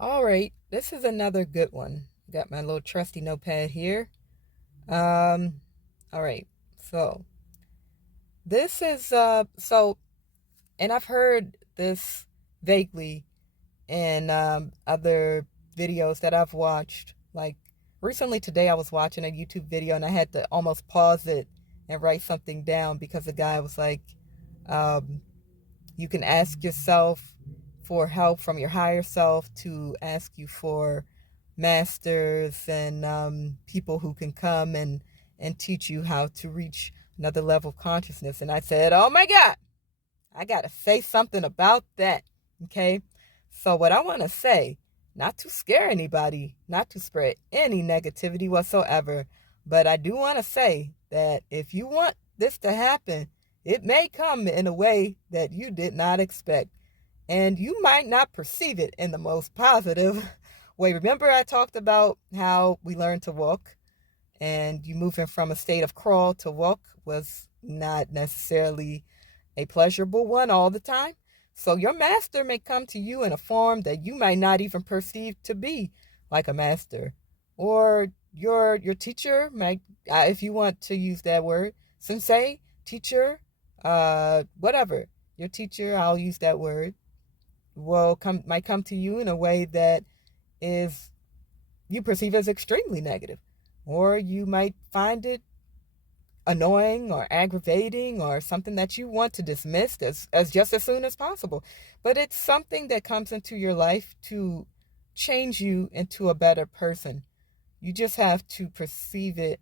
All right, this is another good one. Got my little trusty notepad here. Um, all right. So this is and I've heard this vaguely in other videos that I've watched. Like recently today, I was watching a YouTube video and I had to almost pause it and write something down because the guy was like, um, you can ask yourself for help from your higher self to ask you for masters and people who can come and teach you how to reach another level of consciousness. And I said, oh my God, I got to say something about that. Okay. So, what I want to say, not to scare anybody, not to spread any negativity whatsoever, but I do want to say that if you want this to happen, it may come in a way that you did not expect. And you might not perceive it in the most positive way. Remember, I talked about how we learn to walk, and you moving from a state of crawl to walk was not necessarily a pleasurable one all the time. So your master may come to you in a form that you might not even perceive to be like a master. Or your teacher might, if you want to use that word, sensei, teacher, whatever. Your teacher, I'll use that word, might come to you in a way that is you perceive as extremely negative. Or you might find it annoying or aggravating or something that you want to dismiss as just as soon as possible. But it's something that comes into your life to change you into a better person. You just have to perceive it,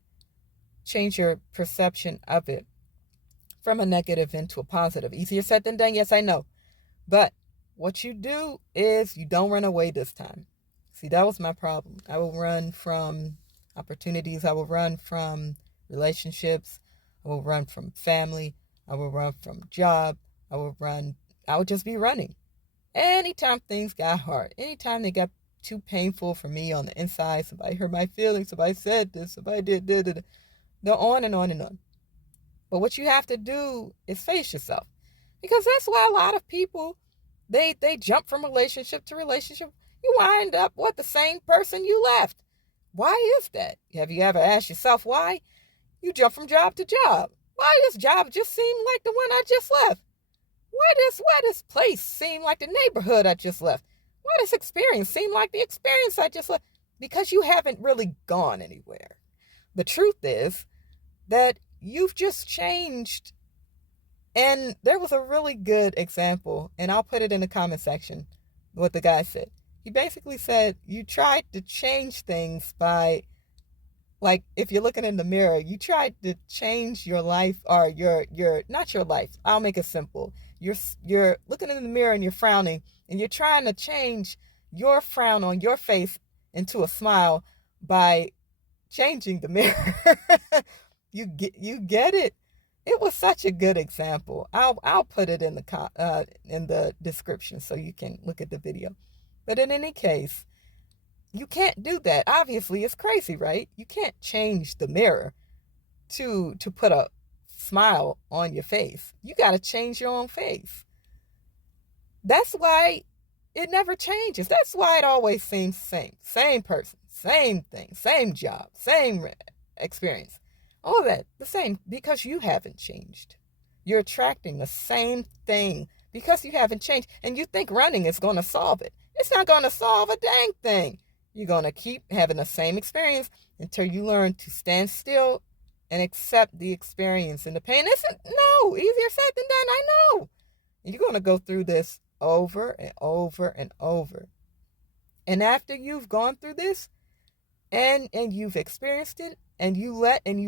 change your perception of it from a negative into a positive. Easier said than done, yes, I know. But what you do is you don't run away this time. See, that was my problem. I will run from opportunities, I will run from relationships, I will run from family, I will run from job, I would just be running. Anytime things got hard, anytime they got too painful for me on the inside, somebody hurt my feelings, somebody said this, somebody did, go on and on and on. But what you have to do is face yourself. Because that's why a lot of people they jump from relationship to relationship. You wind up with the same person you left. Why is that? Have you ever asked yourself why? You jump from job to job. Why does job just seem like the one I just left? Why does place seem like the neighborhood I just left? Why does experience seem like the experience I just left? Because you haven't really gone anywhere. The truth is that you've just changed. And there was a really good example, and I'll put it in the comment section, what the guy said. He basically said, you tried to change things by, like, if you're looking in the mirror, you tried to change your life, or not your life. I'll make it simple. You're looking in the mirror and you're frowning, and you're trying to change your frown on your face into a smile by changing the mirror. You get it. It was such a good example. I'll put it in the description so you can look at the video. But in any case, you can't do that. Obviously, it's crazy, right? You can't change the mirror to put a smile on your face. You got to change your own face. That's why it never changes. That's why it always seems the same. Same person, same thing, same job, same experience. All of that, the same, because you haven't changed. You're attracting the same thing because you haven't changed. And you think running is going to solve it. It's not going to solve a dang thing. You're going to keep having the same experience until you learn to stand still and accept the experience and the pain. No, easier said than done, I know. You're going to go through this over and over and over. And after you've gone through this and you've experienced it, and you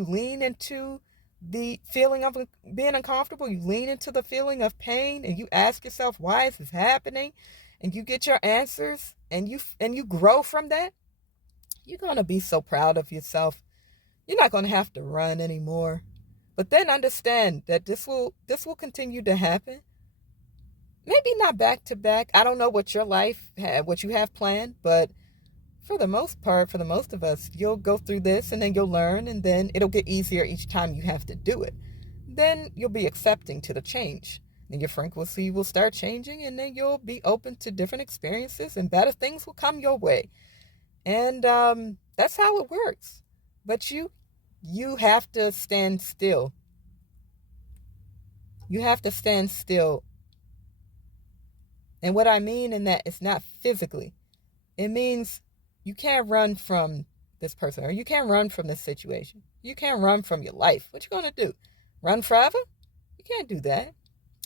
lean into the feeling of being uncomfortable, you lean into the feeling of pain, and you ask yourself, why is this happening? And you get your answers, and you grow from that. You're going to be so proud of yourself. You're not going to have to run anymore. But then understand that this will continue to happen. Maybe not back to back. I don't know what what you have planned, but for the most part, for the most of us, you'll go through this and then you'll learn, and then it'll get easier each time you have to do it. Then you'll be accepting to the change. and your frequency will start changing, and then you'll be open to different experiences, and better things will come your way. And that's how it works. But you have to stand still. You have to stand still. And what I mean in that, it's not physically. It means you can't run from this person, or you can't run from this situation. You can't run from your life. What you gonna do? Run forever? You can't do that.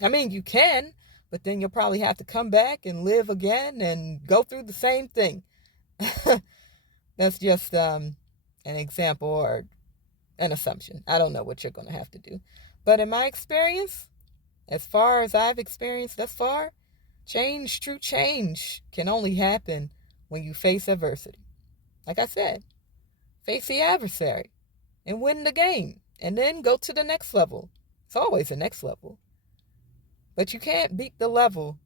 I mean, you can, but then you'll probably have to come back and live again and go through the same thing. That's just an example or an assumption. I don't know what you're going to have to do. But in my experience, as far as I've experienced thus far, true change, can only happen when you face adversity. Like I said, face the adversary and win the game, and then go to the next level. It's always the next level. But you can't beat the level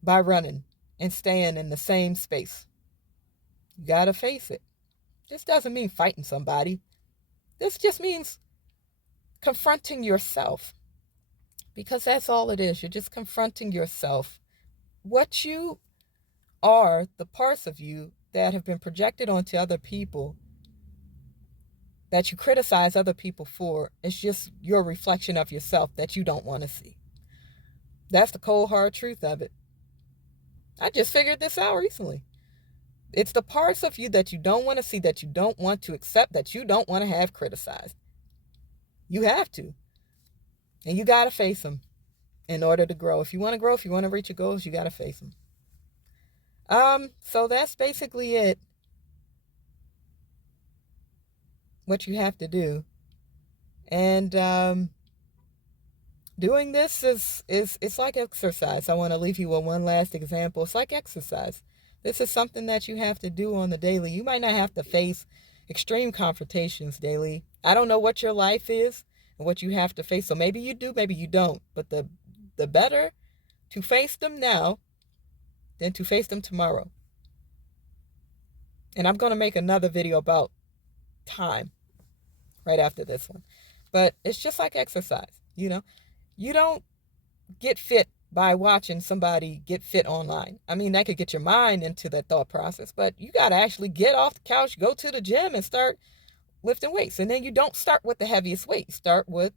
by running and staying in the same space. You gotta face it. This doesn't mean fighting somebody. This just means confronting yourself. Because that's all it is. You're just confronting yourself. What you are, the parts of you that have been projected onto other people, that you criticize other people for, is just your reflection of yourself that you don't want to see. That's the cold, hard truth of it. I just figured this out recently. It's the parts of you that you don't want to see, that you don't want to accept, that you don't want to have criticized. You have to. And you got to face them in order to grow. If you want to grow, if you want to reach your goals, you got to face them. So that's basically it. What you have to do. And doing this is it's like exercise. I want to leave you with one last example. It's like exercise. This is something that you have to do on the daily. You might not have to face extreme confrontations daily. I don't know what your life is and what you have to face. So maybe you do, maybe you don't. But the better to face them now than to face them tomorrow. And I'm going to make another video about time right after this one. But it's just like exercise, you know. You don't get fit by watching somebody get fit online. I mean, that could get your mind into that thought process, but you got to actually get off the couch, go to the gym, and start lifting weights. And then you don't start with the heaviest weight. You start with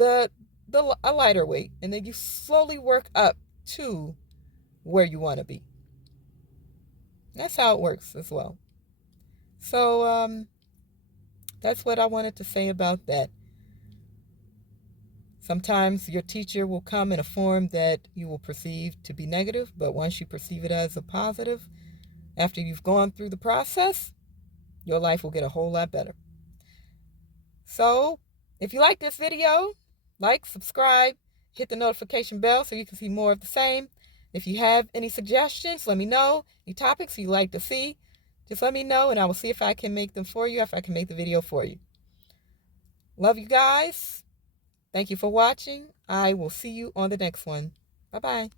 a lighter weight, and then you slowly work up to where you want to be. That's how it works as well. So that's what I wanted to say about that. Sometimes your teacher will come in a form that you will perceive to be negative, but once you perceive it as a positive, after you've gone through the process, your life will get a whole lot better. So, if you like this video, like, subscribe, hit the notification bell so you can see more of the same. If you have any suggestions, let me know. Any topics you'd like to see, just let me know, and I will see if I can make them for you, if I can make the video for you. Love you guys. Thank you for watching. I will see you on the next one. Bye-bye.